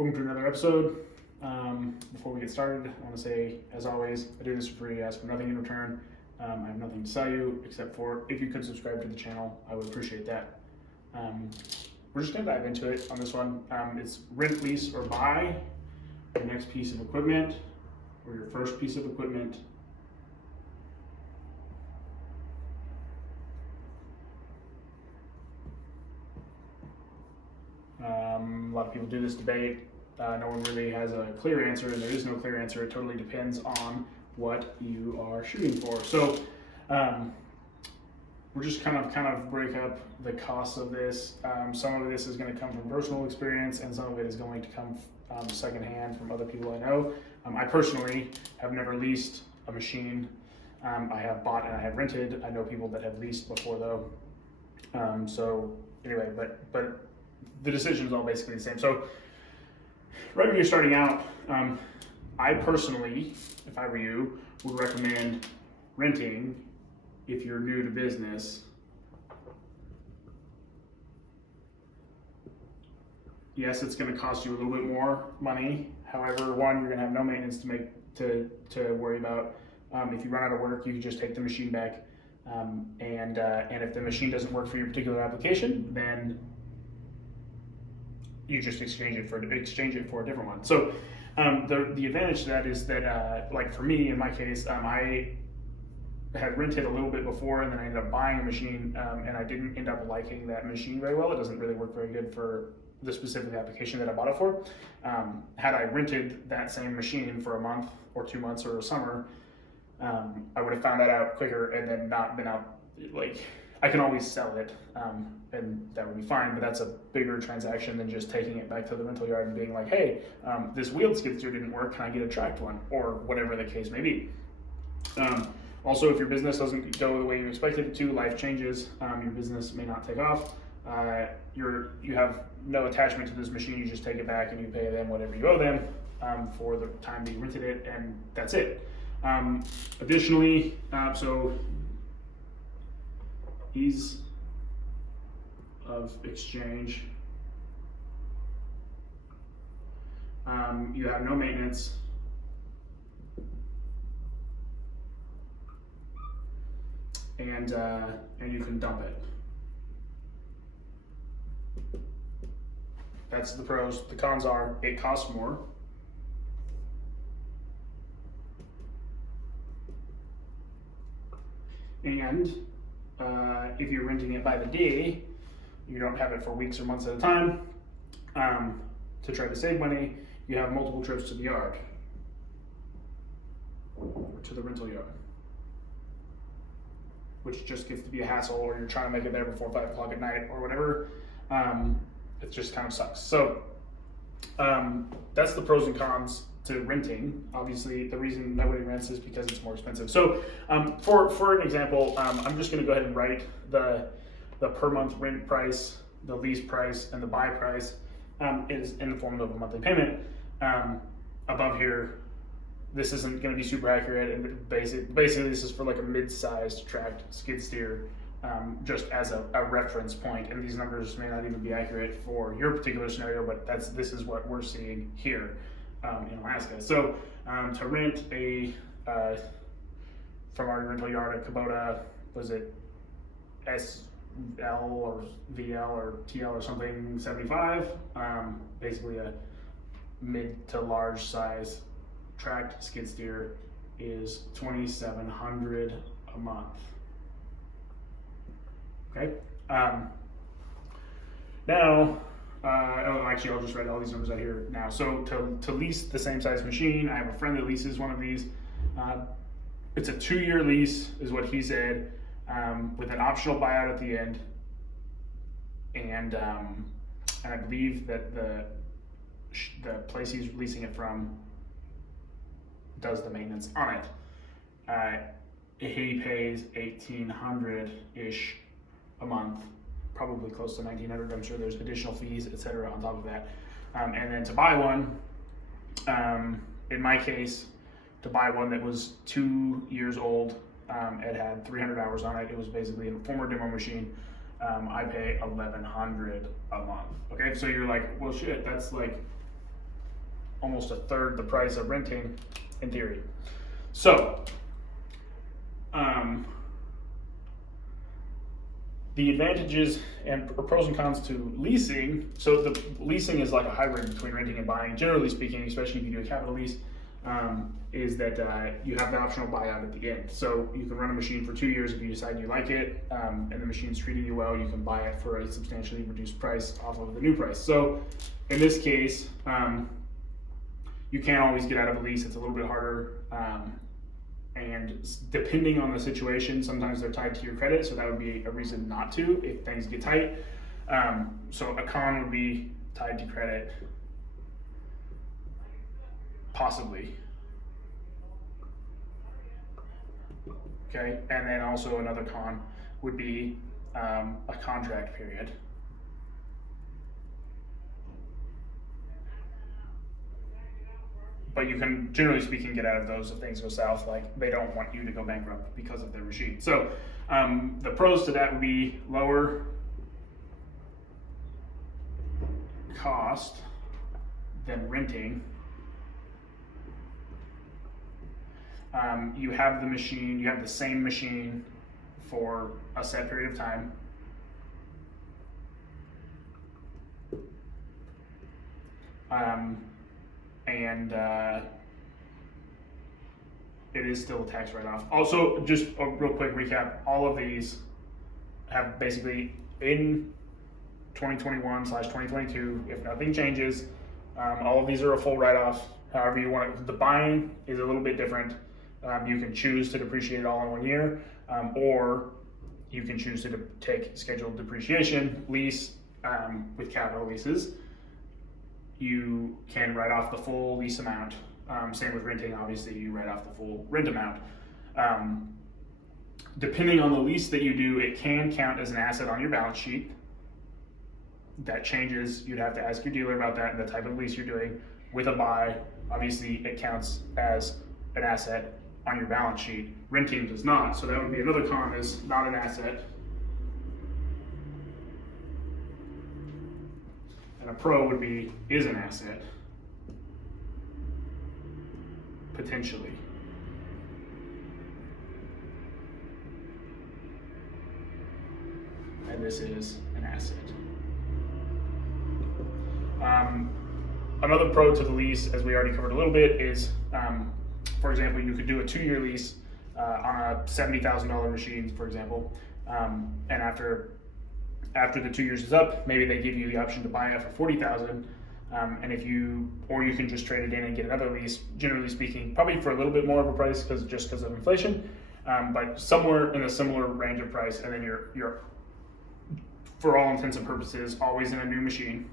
Welcome to another episode. Before we get started, I want to say, as always, I do this for free, ask for nothing in return. I have nothing to sell you except for if you could subscribe to the channel, I would appreciate that. We're just going to dive into it on this one. It's rent, lease, or buy your next piece of equipment or your first piece of equipment. A lot of people do this debate. No one really has a clear answer, and there is no clear answer. It totally depends on what you are shooting for. So we're just kind of break up the costs of this. Some of this is going to come from personal experience, and some of it is going to come secondhand from other people I know. I personally have never leased a machine. I have bought and I have rented. I know people that have leased before though. So anyway, but the decision is all basically the same. So right when you're starting out, I personally, if I were you, would recommend renting if you're new to business. Yes, it's going to cost you a little bit more money. However, one, you're going to have no maintenance to worry about. If you run out of work, you can just take the machine back. And if the machine doesn't work for your particular application, then you just exchange it for a different one. So the advantage to that is that, like for me, in my case, I had rented a little bit before, and then I ended up buying a machine, and I didn't end up liking that machine very well. It doesn't really work very good for the specific application that I bought it for. Had I rented that same machine for a month or 2 months or a summer, I would have found that out quicker and then not been out, like, I can always sell it, and that would be fine, but that's a bigger transaction than just taking it back to the rental yard and being like, hey, this wheeled skid steer didn't work, can I get a tracked one? Or whatever the case may be. Also, if your business doesn't go the way you expected it to, life changes, your business may not take off, you have no attachment to this machine, you just take it back and you pay them whatever you owe them for the time that you rented it, and that's it. Additionally, so ease of exchange. You have no maintenance. And you can dump it. That's the pros. The cons are it costs more. And if you're renting it by the day, you don't have it for weeks or months at a time. To try to save money, you have multiple trips to the yard, or to the rental yard, which just gets to be a hassle, or you're trying to make it there before 5 o'clock at night or whatever. It just kind of sucks. So that's the pros and cons to renting. Obviously, the reason nobody rents is because it's more expensive. So for an example, I'm just going to go ahead and write the per month rent price, the lease price, and the buy price is in the form of a monthly payment. Above here, this isn't going to be super accurate, and basically this is for like a mid-sized tracked skid steer, just as a reference point. And these numbers may not even be accurate for your particular scenario, but this is what we're seeing here in Alaska. So to rent from our rental yard at Kubota, was it SL or VL or TL or something, 75, basically a mid to large size tracked skid steer is $2,700 a month. Okay. Now, actually, I'll just write all these numbers out here now. So to lease the same size machine, I have a friend that leases one of these. It's a 2-year lease, is what he said, with an optional buyout at the end. And I believe that the place he's leasing it from does the maintenance on it. He pays $1,800-ish a month, probably close to $1,900. I'm sure there's additional fees, etc. on top of that. And then to buy one, in my case, to buy one that was 2 years old, it had 300 hours on it. It was basically a former demo machine. I pay $1,100 a month. Okay, so you're like, well, shit, that's like almost a third the price of renting in theory. So, the advantages or pros and cons to leasing. So the leasing is like a hybrid between renting and buying, generally speaking, especially if you do a capital lease, is that you have the optional buyout at the end. So you can run a machine for 2 years if you decide you like it, and the machine's treating you well, you can buy it for a substantially reduced price off of the new price. So in this case, you can't always get out of a lease. It's a little bit harder. And depending on the situation, sometimes they're tied to your credit, so that would be a reason not to if things get tight. So a con would be tied to credit, possibly. Okay, and then also another con would be a contract period. But you can, generally speaking, get out of those if things go south. Like, they don't want you to go bankrupt because of their machine. So the pros to that would be lower cost than renting. You have the machine, you have the same machine for a set period of time. And it is still a tax write-off. Also, just a real quick recap, all of these have basically in 2021/2022, if nothing changes, all of these are a full write-off. However you want it. The buying is a little bit different. You can choose to depreciate it all in 1 year, or you can choose to take scheduled depreciation. Lease, with capital leases, you can write off the full lease amount. Same with renting, obviously, you write off the full rent amount. Depending on the lease that you do, it can count as an asset on your balance sheet. That changes. You'd have to ask your dealer about that and the type of lease you're doing. With a buy, obviously, it counts as an asset on your balance sheet. Renting does not, so that would be another con, is not an asset. And a pro would be, is an asset, potentially. And this is an asset. Another pro to the lease, as we already covered a little bit, is, for example, you could do a 2-year lease on a $70,000 machine, for example, and after the 2 years is up, maybe they give you the option to buy it for $40,000, and or you can just trade it in and get another lease. Generally speaking, probably for a little bit more of a price because of inflation, but somewhere in a similar range of price, and then you're for all intents and purposes always in a new machine.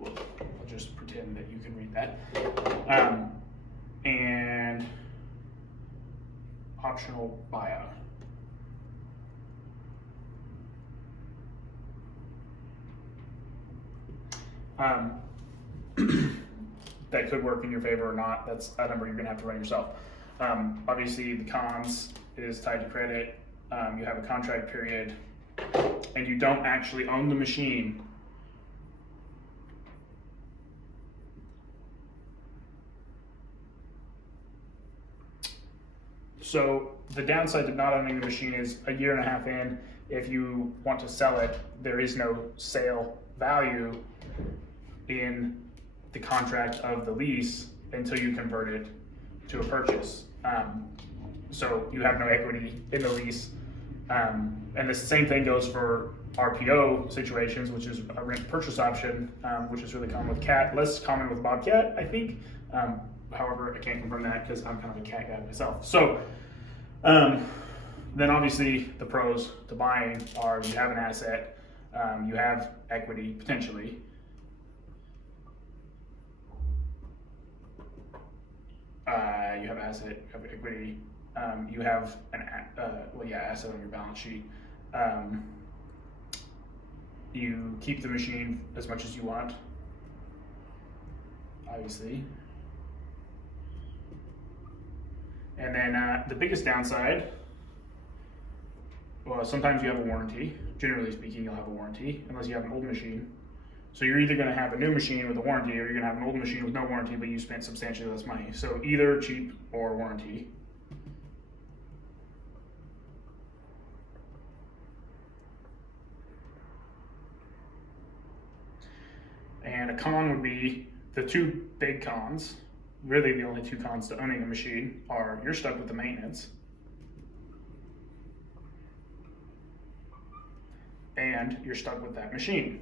I'll just pretend that you can read that. And optional buyout. That could work in your favor or not. That's a number you're gonna have to run yourself. Obviously, the cons is tied to credit. You have a contract period, and you don't actually own the machine. So the downside to not owning the machine is 1.5 years in, if you want to sell it, there is no sale value in the contract of the lease until you convert it to a purchase. So you have no equity in the lease. And the same thing goes for RPO situations, which is a rent purchase option, which is really common with Cat, less common with Bobcat, I think. However, I can't confirm that because I'm kind of a cat guy myself. So then obviously the pros to buying are, you have an asset, you have equity potentially. You have asset, you have equity, you have an asset on your balance sheet. You keep the machine as much as you want, obviously. And then the biggest downside, well, sometimes you have a warranty. Generally speaking, you'll have a warranty unless you have an old machine. So you're either going to have a new machine with a warranty, or you're going to have an old machine with no warranty, but you spent substantially less money. So either cheap or warranty. And a con would be the two big cons. Really, the only two cons to owning a machine are you're stuck with the maintenance, and you're stuck with that machine.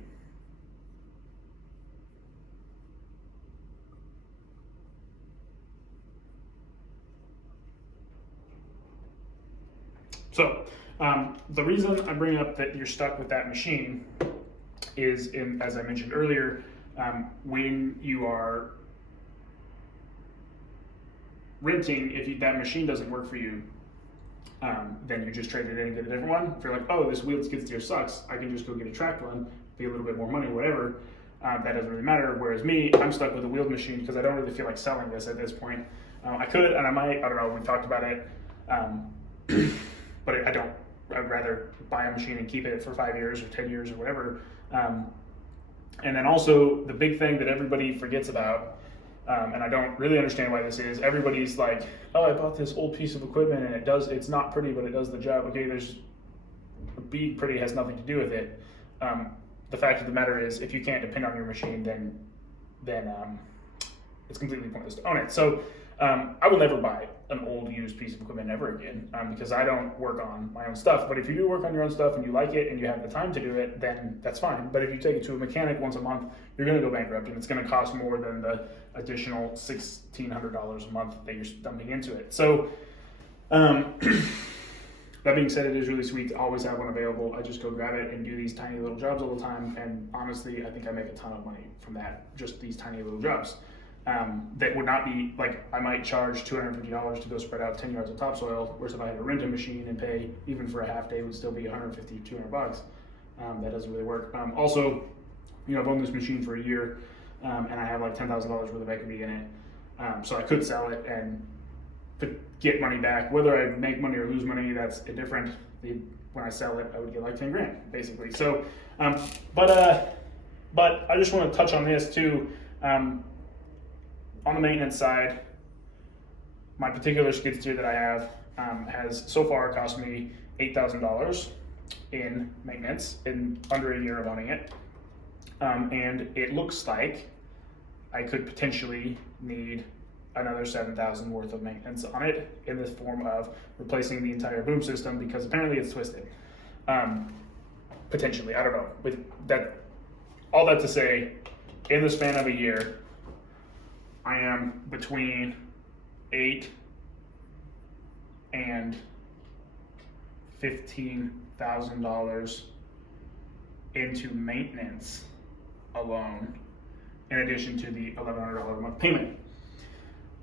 So the reason I bring up that you're stuck with that machine is, as I mentioned earlier, when you are renting, if that machine doesn't work for you, then you just trade it in and get a different one. If you're like, oh, this wheeled skid steer sucks, I can just go get a tracked one, pay a little bit more money, whatever. That doesn't really matter. Whereas me, I'm stuck with a wheeled machine because I don't really feel like selling this at this point. I could, and I might, I don't know, we talked about it, but I don't. I'd rather buy a machine and keep it for 5 years or 10 years or whatever. And then also the big thing that everybody forgets about, and I don't really understand why this is, everybody's like, oh, I bought this old piece of equipment and it's not pretty, but it does the job. Okay, being pretty has nothing to do with it. The fact of the matter is, if you can't depend on your machine, then it's completely pointless to own it. So I will never buy an old used piece of equipment ever again, because I don't work on my own stuff. But if you do work on your own stuff and you like it and you have the time to do it, then that's fine. But if you take it to a mechanic once a month, you're going to go bankrupt, and it's going to cost more than the additional $1,600 a month that you're dumping into it. So that being said, it is really sweet to always have one available. I just go grab it and do these tiny little jobs all the time, and honestly, I think I make a ton of money from that, just these tiny little jobs. That would not be, like, I might charge $250 to go spread out 10 yards of topsoil, whereas if I had to rent a machine and pay, even for a half day, it would still be $150 to $200. That doesn't really work. Also, I've owned this machine for a year, and I have like $10,000 worth of equity in it. So I could sell it and get money back. Whether I make money or lose money, that's indifferent. When I sell it, I would get like 10 grand, basically. So, but I just want to touch on this too. On the maintenance side, my particular skid steer that I have has so far cost me $8,000 in maintenance in under a year of owning it. And it looks like I could potentially need another $7,000 worth of maintenance on it in the form of replacing the entire boom system, because apparently it's twisted. Potentially, I don't know. With that, all that to say, in the span of a year, I am between $8,000 and $15,000 into maintenance alone, in addition to the $1,100 a month payment.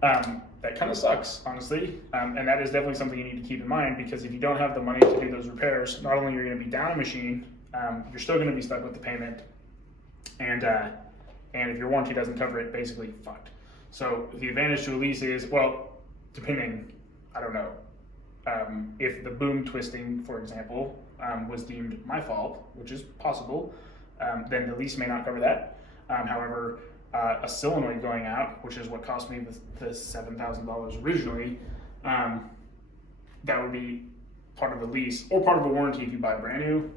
That kind of sucks, honestly, and that is definitely something you need to keep in mind, because if you don't have the money to do those repairs, not only are you going to be down a machine, you're still going to be stuck with the payment, and if your warranty doesn't cover it, basically fucked. So the advantage to a lease is, well, depending, I don't know, if the boom twisting, for example, was deemed my fault, which is possible, then the lease may not cover that. However, a solenoid going out, which is what cost me the $7,000 originally, that would be part of the lease or part of the warranty if you buy brand new.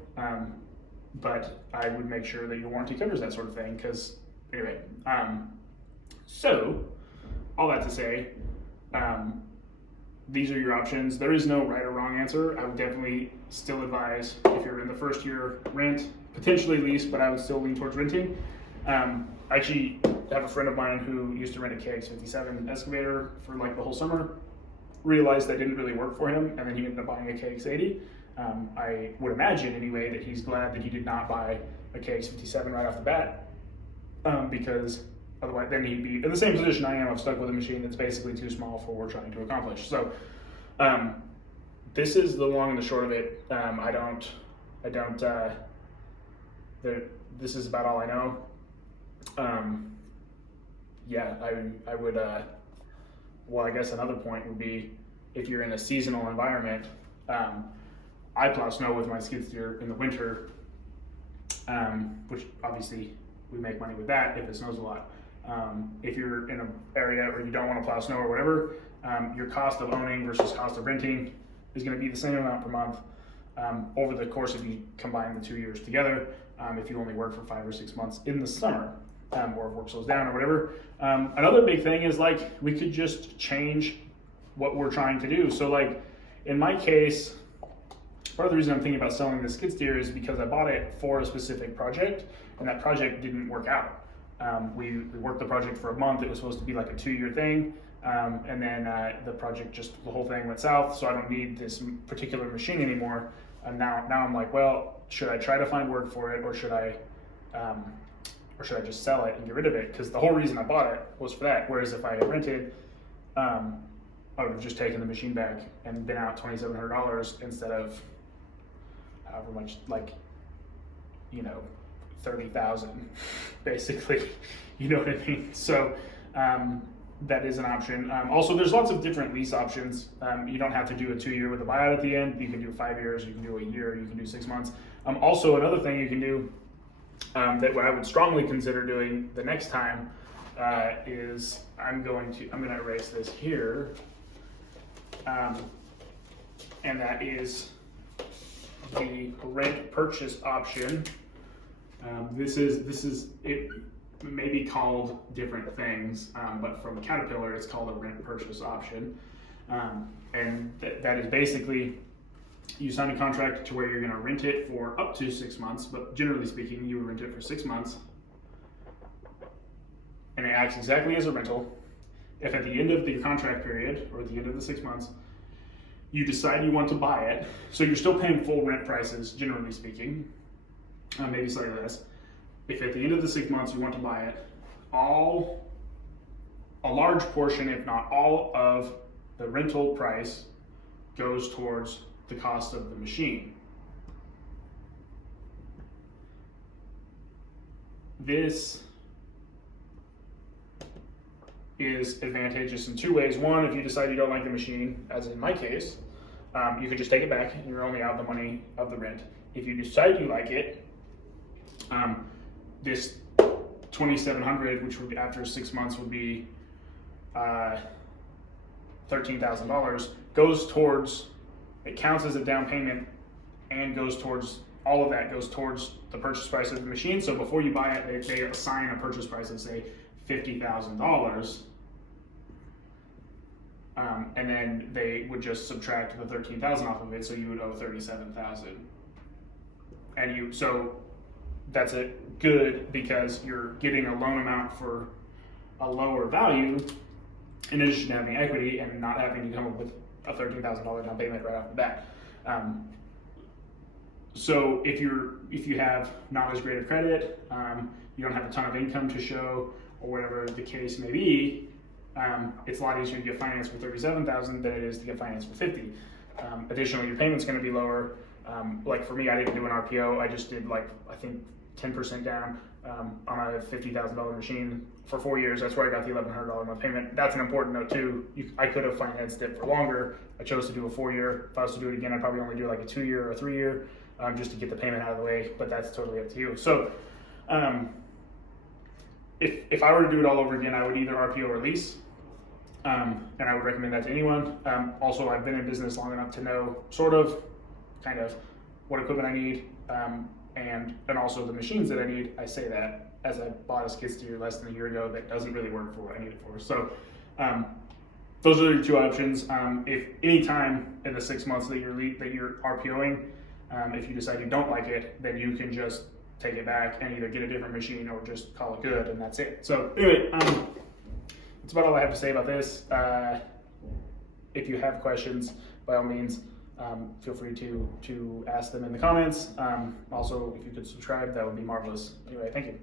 But I would make sure that your warranty covers that sort of thing, because anyway. So, all that to say, these are your options. There is no right or wrong answer. I would definitely still advise, if you're in the first year, rent, potentially lease, but I would still lean towards renting. I actually have a friend of mine who used to rent a KX57 excavator for like the whole summer, realized that didn't really work for him, and then he ended up buying a KX80. I would imagine anyway that he's glad that he did not buy a KX57 right off the bat, because otherwise then he'd be in the same position I am of stuck with a machine that's basically too small for what we're trying to accomplish. So this is the long and the short of it. This is about all I know. I would, well, I guess another point would be, if you're in a seasonal environment, I plow snow with my skid steer in the winter, which obviously we make money with that if it snows a lot. If you're in an area where you don't want to plow snow or whatever, your cost of owning versus cost of renting is going to be the same amount per month over the course if you combine the 2 years together. If you only work for 5 or 6 months in the summer, or if work slows down or whatever. Another big thing is like we could just change what we're trying to do. So like in my case, part of the reason I'm thinking about selling the skid steer is because I bought it for a specific project, and that project didn't work out. We worked the project for a month. It was supposed to be like a 2-year thing, and then the project the whole thing went south. So I don't need this particular machine anymore. And now I'm like, well, should I try to find work for it, or should I just sell it and get rid of it? Because the whole reason I bought it was for that. Whereas if I had rented, I would have just taken the machine back and been out $2,700 instead of however much, like, you know, 30,000 basically. You know what I mean? So that is an option. Also, there's lots of different lease options. You don't have to do a 2-year with a buyout at the end. You can do 5 years, you can do a year, you can do 6 months. Also, another thing you can do that what I would strongly consider doing the next time is I'm going to erase this here, and that is the rent purchase option. This is it may be called different things, but from Caterpillar it's called a rent purchase option, and that is basically you sign a contract to where you're going to rent it for up to 6 months, but generally speaking, you would rent it for 6 months, and it acts exactly as a rental. If at the end of the contract period, or at the end of the 6 months, you decide you want to buy it, so you're still paying full rent prices, generally speaking, maybe slightly less. If at the end of the 6 months you want to buy it, a large portion, if not all, of the rental price goes towards the cost of the machine. This is advantageous in 2 ways. One, if you decide you don't like the machine, as in my case, you can just take it back and you're only out the money of the rent. If you decide you like it, this $2,700, which would be after 6 months would be $13,000, goes towards, it counts as a down payment and goes towards, all of that goes towards the purchase price of the machine. So before you buy it, they assign a purchase price of say $50,000, and then they would just subtract the $13,000 off of it, so you would owe $37,000. And so that's good because you're getting a loan amount for a lower value in addition to having equity and not having to come up with a $13,000 down payment right off the bat. So if you have not as great of credit, you don't have a ton of income to show, or whatever the case may be, it's a lot easier to get financed for $37,000 than it is to get financed for $50,000. Additionally, your payment's going to be lower. Like for me, I didn't do an RPO. I just did like I think 10% down on a $50,000 machine for 4 years. That's where I got the $1,100 a month payment. That's an important note too. I could have financed it for longer. I chose to do a 4-year. If I was to do it again, I'd probably only do like a 2-year or a 3-year, just to get the payment out of the way. But that's totally up to you. So if I were to do it all over again, I would either RPO or lease. And I would recommend that to anyone. Also, I've been in business long enough to know kind of what equipment I need, and also the machines that I need. I say that as I bought a skid steer less than a year ago that doesn't really work for what I need it for. So those are your 2 options. If any time in the 6 months that you're RPOing, if you decide you don't like it, then you can just take it back and either get a different machine or just call it good, and that's it. So anyway, that's about all I have to say about this. If you have questions, by all means, feel free to ask them in the comments. Also, if you could subscribe, that would be marvelous. Anyway, thank you.